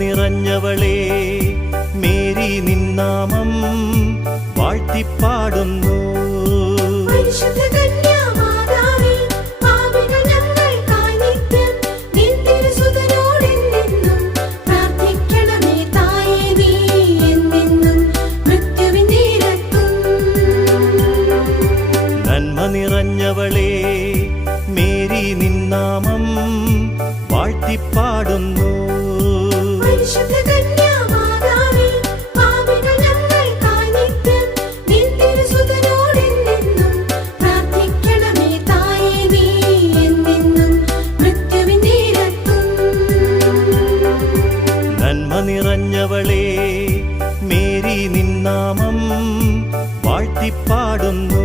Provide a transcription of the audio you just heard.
നിറഞ്ഞവളേ, Mary നിന്നാമം വാഴ്ത്തിപ്പാടുന്നു. നിറഞ്ഞവളേ, Mary നിന്നാമം വാഴ്ത്തിപ്പാടുന്നു. നന്മ നിറഞ്ഞവളേ, Mary നിന്നാമം വാഴ്ത്തിപ്പാടുന്നു.